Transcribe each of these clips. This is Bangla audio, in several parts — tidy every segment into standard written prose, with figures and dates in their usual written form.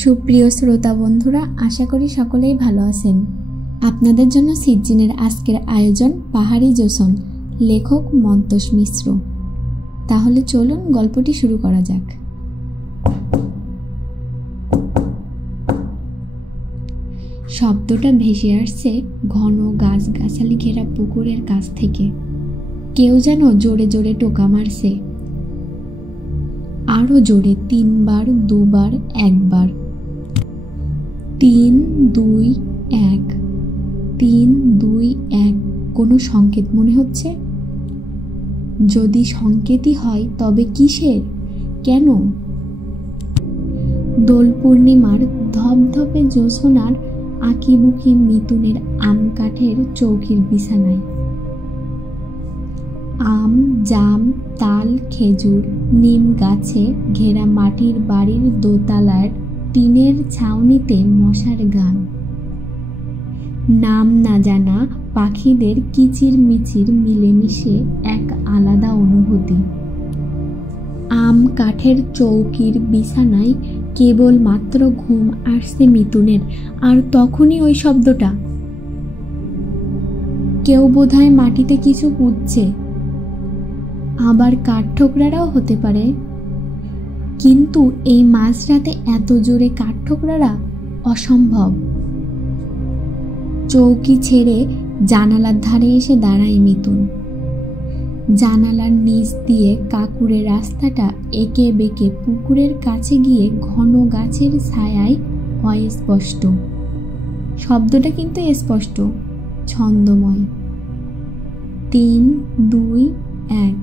সুপ্রিয় শ্রোতা বন্ধুরা, আশা করি সকলেই ভালো আছেন। আপনাদের জন্য সিজিনের আজকের আয়োজন পাহাড়ি জোছন, লেখক মন্তোষ মিশ্র। তাহলে চলুন গল্পটি শুরু করা যাক। শব্দটা ভেসে আসছে ঘন গাছগাছালি ঘেরা পুকুরের কাছ থেকে। কেউ যেন জোরে জোরে টোকা মারছে, আরো জোরে, 3 বার, 2 বার, 1 বার। 3, 2, 1, 3, 2, 1। কোনো সংকেত মনে হচ্ছে। যদি সংকেতই হয় তবে কিসের, কেন? দোল পূর্ণিমার ধপধপে জ্যোৎস্নার আঁকিবুকি মিতুনের আম কাঠের চৌকির বিছানায় আম, জাম, তাল, খেজুর, নিম গাছে ঘেরা মাটির বাড়ির দোতলার টিনের ছাউনিতে মশার গান, নাম না জানা পাখিদের কিচির মিচির মিলেমিশে এক আলাদা অনুভূতি। আম কাঠের চৌকির বিছানায় কেবল মাত্র ঘুম আসছে মিতুনের, আর তখনই ওই শব্দটা। কেউ বোধহয় মাটিতে কিছু পুঁতছে, আবার কাঠঠোকরারাও হতে পারে। কিন্তু এই মাঝরাতে এত জোরে কাঠঠোকরারা অসম্ভব। চৌকি ছেড়ে জানালার ধারে এসে দাঁড়ায় মিতুন। জানালার নিচ দিয়ে কাকুরের রাস্তাটা এঁকে বেঁকে পুকুরের কাছে গিয়ে ঘন গাছের ছায়ায় হয় স্পষ্ট। শব্দটা কিন্তু স্পষ্ট, ছন্দময়। 3, 2, 1।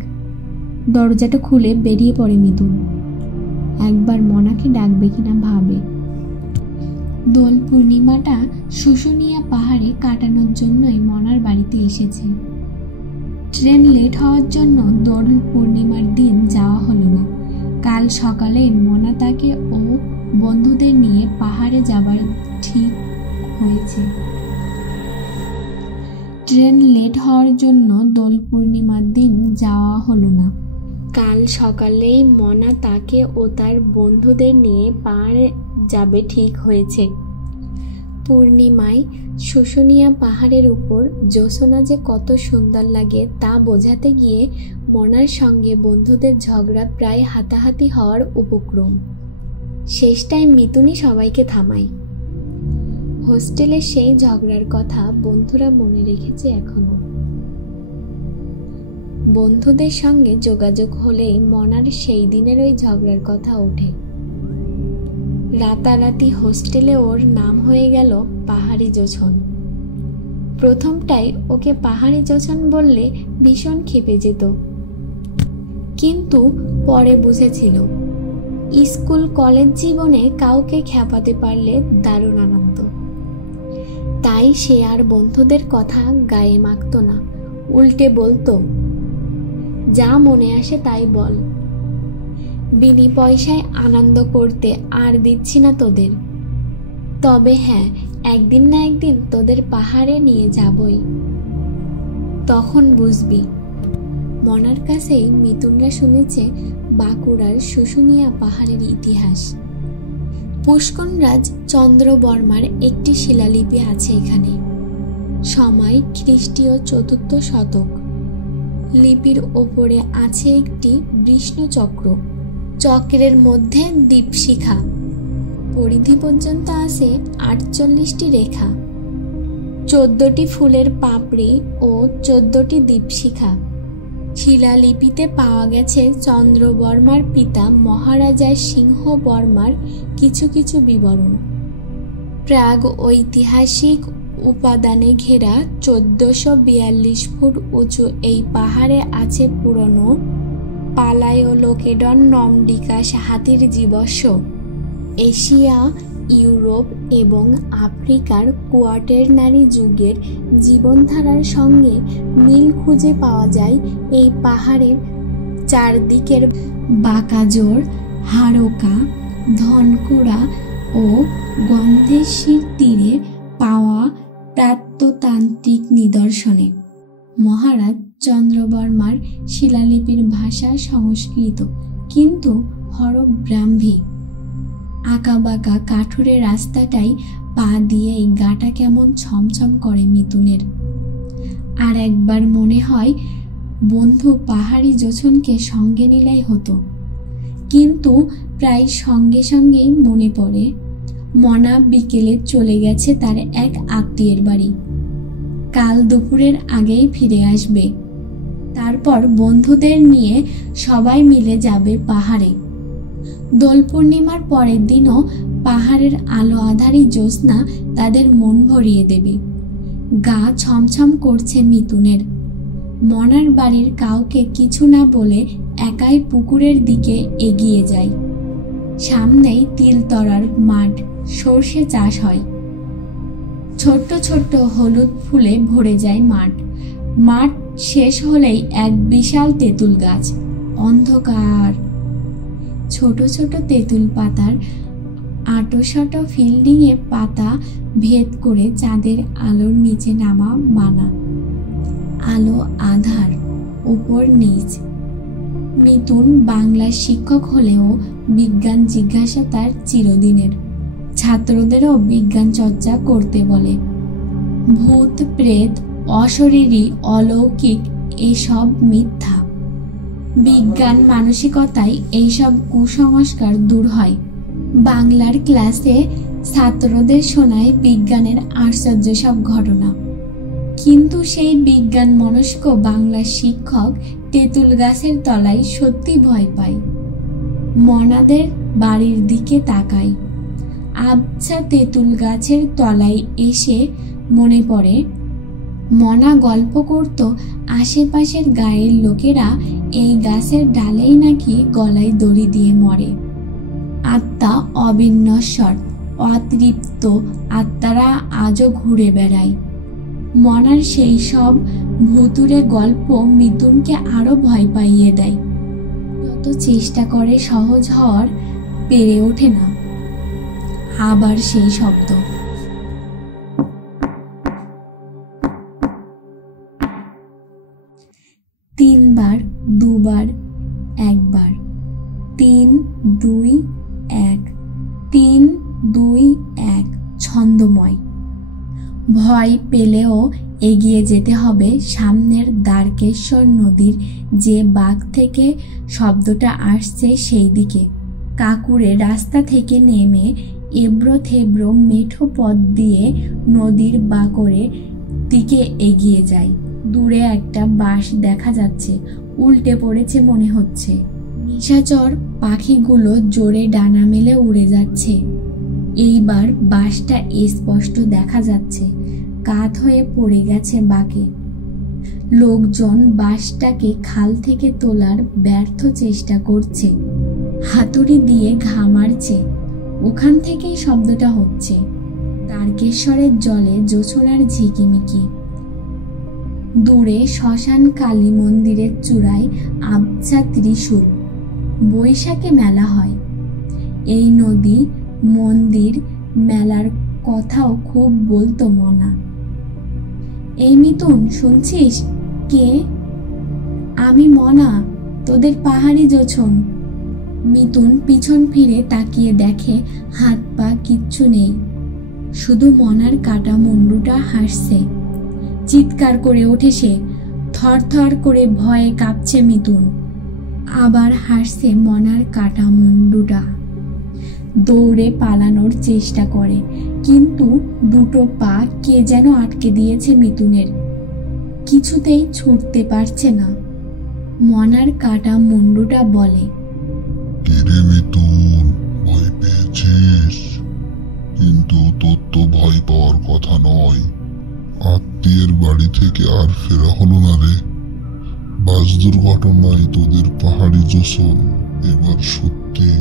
দরজাটা খুলে বেরিয়ে পড়ে মিতুন। একবার মনাকে ডাকবে কিনা ভাবে। দোল পূর্ণিমাটা শুশুনিয়া পাহাড়ে কাটানোর জন্যই মনার বাড়িতে এসেছে। ট্রেন লেট হওয়ার জন্য দোল পূর্ণিমার দিন যাওয়া হলো না। কাল সকালে মনা তাকে ও বন্ধুদের নিয়ে পাহাড়ে যাবার ঠিক হয়েছে। ট্রেন লেট হওয়ার জন্য দোল পূর্ণিমার দিন যাওয়া হলো না। কাল সকালেই মনা তাকে ও তার বন্ধুদের নিয়ে পাহাড়ে যাবে ঠিক হয়েছে। পূর্ণিমায় শুশুনিয়া পাহাড়ের উপর জ্যোৎস্না যে কত সুন্দর লাগে তা বোঝাতে গিয়ে মনার সঙ্গে বন্ধুদের ঝগড়া প্রায় হাতাহাতি হওয়ার উপক্রম। শেষটায় মিতুনই সবাইকে থামায়। হোস্টেলের সেই ঝগড়ার কথা বন্ধুরা মনে রেখেছে এখনো। বন্ধুদের সঙ্গে যোগাযোগ হলেই মনার সেই দিনের ওই ঝগড়ার কথা ওঠে। রাতারাতি হোস্টেলে ওর নাম হয়ে গেল পাহাড়ি জোছন। প্রথমটাই ওকে পাহাড়ি জোছন বললে ভীষণ ক্ষেপে যেত, কিন্তু পরে বুঝেছিল স্কুল কলেজ জীবনে কাউকে খেপাতে পারলে দারুণ আনন্দ। তাই সে আর বন্ধুদের কথা গায়ে মাখত না, উল্টে বলতো, যা মনে আসে তাই বল, বিনি পয়সায় আনন্দ করতে আর দিচ্ছি না তোদের। তবে হ্যাঁ, একদিন না একদিন তোদের পাহাড়ে নিয়ে যাবই, তখন বুঝবি। মনার কাছেই মিতুনরা শুনেছে বাঁকুড়ার শুশুনিয়া পাহাড়ের ইতিহাস। পুষ্কররাজ চন্দ্র বর্মার একটি শিলালিপি আছে এখানে। সময় খ্রিস্টীয় 4th শতক। লিপির ওপরে আছে একটি বিষ্ণু চক্র, চক্রের মধ্যে দীপশিখা, পরিধি পর্যন্ত আছে 48টি রেখা, 14টি ফুলের পাপড়ি ও 14টি দীপশিখা। শিলালিপিতে পাওয়া গেছে চন্দ্রবর্মার পিতা মহারাজা সিংহ বর্মার কিছু কিছু বিবরণ। প্রাগ ঐতিহাসিক উপাদানে ঘেরা 1442 ফুট উঁচু এই পাহাড়ে আছে পুরনো পালায়োলোকেডন নমডিকাস হাতির জীবাশ্ম। এশিয়া, ইউরোপ এবং আফ্রিকার কোয়াটারনারি যুগের জীবনধারার সঙ্গে মিল খুঁজে পাওয়া যায় এই পাহাড়ের চারদিকের বাঁকাজোড়, হাড়কা, ধনকুড়া ও গন্ধেশির তীরে পাওয়া প্রত্নতান্ত্রিক নিদর্শনে। মহারাজ চন্দ্রবর্মার শিলালিপির ভাষা সংস্কৃত, কিন্তু হরফ ব্রাহ্মী। আঁকাবাঁকা কাঠুরে রাস্তাটাই পা দিয়ে এই গাটা কেমন ছমছম করে মিতুনের। আর একবার মনে হয় বন্ধু পাহাড়ি জোছনকে সঙ্গে নিলেই হতো, কিন্তু প্রায় সঙ্গে সঙ্গেই মনে পড়ে মনা বিকেলে চলে গেছে তার এক আত্মীয়ের বাড়ি। কাল দুপুরের আগেই ফিরে আসবে। তারপর বন্ধুদের নিয়ে সবাই মিলে যাবে পাহাড়ে। দোল পূর্ণিমার পরের দিনও পাহাড়ের আলো আঁধারি জ্যোৎস্না তাদের মন ভরিয়ে দেবে। গা ছমছম করছে মিতুনের। মনার বাড়ির কাউকে কিছু না বলে একাই পুকুরের দিকে এগিয়ে যায়। সামনেই তিলতরার মাঠ, সর্ষে চাষ হয়। ছোট্ট ছোট্ট হলুদ ফুলে ভরে যায় মাঠ। মাঠ শেষ হলেই এক বিশাল তেঁতুল গাছ, অন্ধকার। ছোট ছোট তেঁতুল পাতার আঁটোসাঁটো ফিল্ডিংয়ে পাতা ভেদ করে চাঁদের আলোর নিচে নামা মানা। আলো আধার, উপর নিচ। মিতুন বাংলার শিক্ষক হলেও বিজ্ঞান জিজ্ঞাসা তার চিরদিনের। ছাত্রদেরও বিজ্ঞান চর্চা করতে বলে। ভূত প্রেত, অশরীরী, অলৌকিক এসব মিথ্যা। বিজ্ঞান মানসিকতায় এইসব কুসংস্কার দূর হয়। বাংলার ক্লাসে ছাত্রদের শোনায় বিজ্ঞানের আশ্চর্য সব ঘটনা, কিন্তু সেই বিজ্ঞান মনস্ক বাংলা শিক্ষক তেঁতুল গাছের তলায় সত্যি ভয় পায়। মনাদের বাড়ির দিকে তাকায়। আবছা তেঁতুল গাছের তলায় এসে মনে পড়ে মনা গল্প করত আশেপাশের গায়ের লোকেরা এই গাছের ডালেই নাকি গলায় দড়ি দিয়ে মরে। আত্মা অবিনশ্বর, অতৃপ্ত আত্মারা আজও ঘুরে বেড়ায়। মনার সেই সব ভুতুরে গল্প মিতুনকে আরো ভয় পাইয়ে দেয়। যত চেষ্টা করে সহজ হওয়ার, পেরে ওঠে না। আবার সেই শব্দ। তিনবার, দুবার, একবার। 3, 2, 1, 3, 2, 1, ছন্দময়। ভয় পেলেও এগিয়ে যেতে হবে সামনের দ্বারকেশ্বর নদীর যে বাঁক থেকে শব্দটা আসছে সেই দিকে। কাকুরে রাস্তা থেকে নেমে এবড়ো থেবড়ো মেঠো পথ দিয়ে নদীর বাঁকড়ে দিকে এগিয়ে যায়। দূরে একটা বাঁশ দেখা যাচ্ছে, উল্টে পড়েছে মনে হচ্ছে। নিশাচর পাখিগুলো জোরে ডানা মেলে উড়ে যাচ্ছে। এইবার বাঁশটা স্পষ্ট দেখা যাচ্ছে, কাত হয়ে পড়ে গেছে বাঁকে। লোকজন বাঁশটাকে খাল থেকে তোলার ব্যর্থ চেষ্টা করছে, হাতুড়ি দিয়ে ঘা মারছে। ওখান থেকেই শব্দটা হচ্ছে। তারকেশ্বরের জলে জোছনার ঝিকিমিকি। দূরে শ্মশান কালী মন্দিরের চূড়ায় আবছা ত্রিশূল। বৈশাখে মেলা হয়। এই নদী, মন্দির, মেলার কথাও খুব বলতো মনা। এই মিতুন, শুনছিস? কে? আমি মনা, তোদের পাহাড়ি জোছন। মিতুন পিছন ফিরে তাকিয়ে দেখে হাত পা কিচ্ছু নেই, শুধু মনার কাটা মুন্ডুটা হাসছে। চিৎকার করে ওঠে সে। থরথর করে ভয়ে কাঁপছে মিতুন। আবার হাসছে মনার কাটা মুন্ডুটা। দৌড়ে পালানোর চেষ্টা করে, কিন্তু দুটো পা কে যেন আটকে দিয়েছে মিতুনের। কিছুতেই ছুটতে পারছে না। মনার কাটা মুন্ডুটা বলে, কিরে মিতুন, ভয় পেয়েছিস? কিন্তু তোর তো ভয় পাওয়ার কথা নয়। আত্মীয়ের বাড়ি থেকে আর ফেরা হলো না রে। বাস দুর্ঘটনায় তোদের পাহাড়ি জোছন এবার সত্যি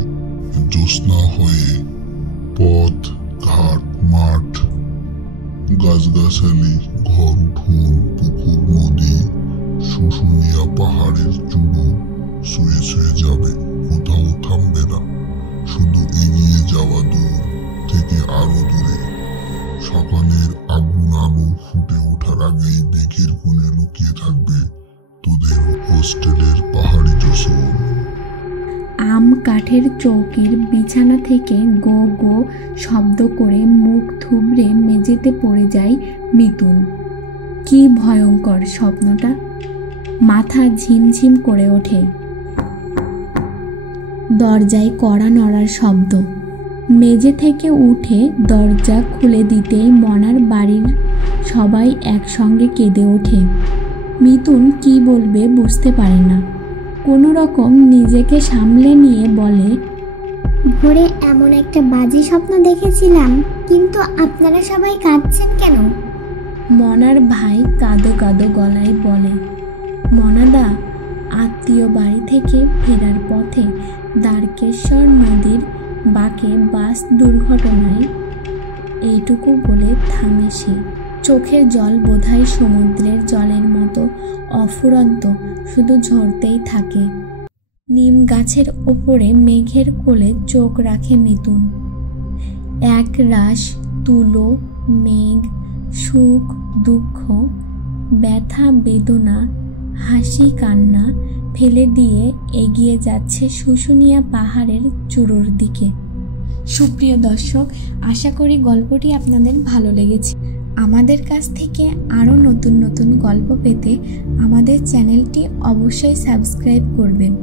জ্যোৎস্না হয়ে পথ ঘাট মাঠ গাছগাছালি ঘর উঠোন পুকুর নদী শুশুনিয়া পাহাড়ের চূড়ো ছুঁয়ে ছুঁয়ে যাবে, কোথাও থামবে না, শুধু এগিয়ে যাওয়া দূর থেকে আরো দূরে। সকালের আগুন আলো ফুটে ওঠার আগেই দিঘির কোণে লুকিয়ে থাকবে তোদের হোস্টেলের পাহাড়ি জোসন। আম কাঠের চৌকির বিছানা থেকে গো গো শব্দ করে মুখ থুবড়ে মেঝেতে পড়ে যায় মিতুন। কি ভয়ঙ্কর স্বপ্নটা! মাথা ঝিমঝিম করে ওঠে। দরজায় কড়া নড়ার শব্দ। মেঝে থেকে উঠে দরজা খুলে দিতেই মনার বাড়ির সবাই একসঙ্গে কেঁদে ওঠে। মিতুন কি বলবে বুঝতে পারে না। কোনো রকম নিজেকে সামলে নিয়ে বলে, ভোরে এমন একটা বাজে স্বপ্ন দেখেছিলাম, কিন্তু আপনারা সবাই কাঁদছেন কেন? মনার ভাই কাঁদো কাঁদো গলায় বলে, মনাদা, আত্মীয় বাড়ি থেকে ফেরার পথে দ্বারকেশ্বর নদীর বাঁকে বাস দুর্ঘটনায়। এইটুকু বলে থামে সে। চোখের জল বোধহয় সমুদ্রের জলের মতো অফুরন্ত, শুধু ঝরতেই থাকে। নিম গাছের ওপরে মেঘের কোলে চোখ রাখে মিতুন। এক রাশ তুলো মেঘ সুখ দুঃখ ব্যথা বেদনা হাসি কান্না ফেলে দিয়ে এগিয়ে যাচ্ছে শুশুনিয়া পাহাড়ের চূড়োর দিকে। সুপ্রিয় দর্শক, আশা করি গল্পটি আপনাদের ভালো লেগেছে। আমাদের কাছ থেকে আরও নতুন নতুন গল্প পেতে আমাদের চ্যানেলটি অবশ্যই সাবস্ক্রাইব করবেন।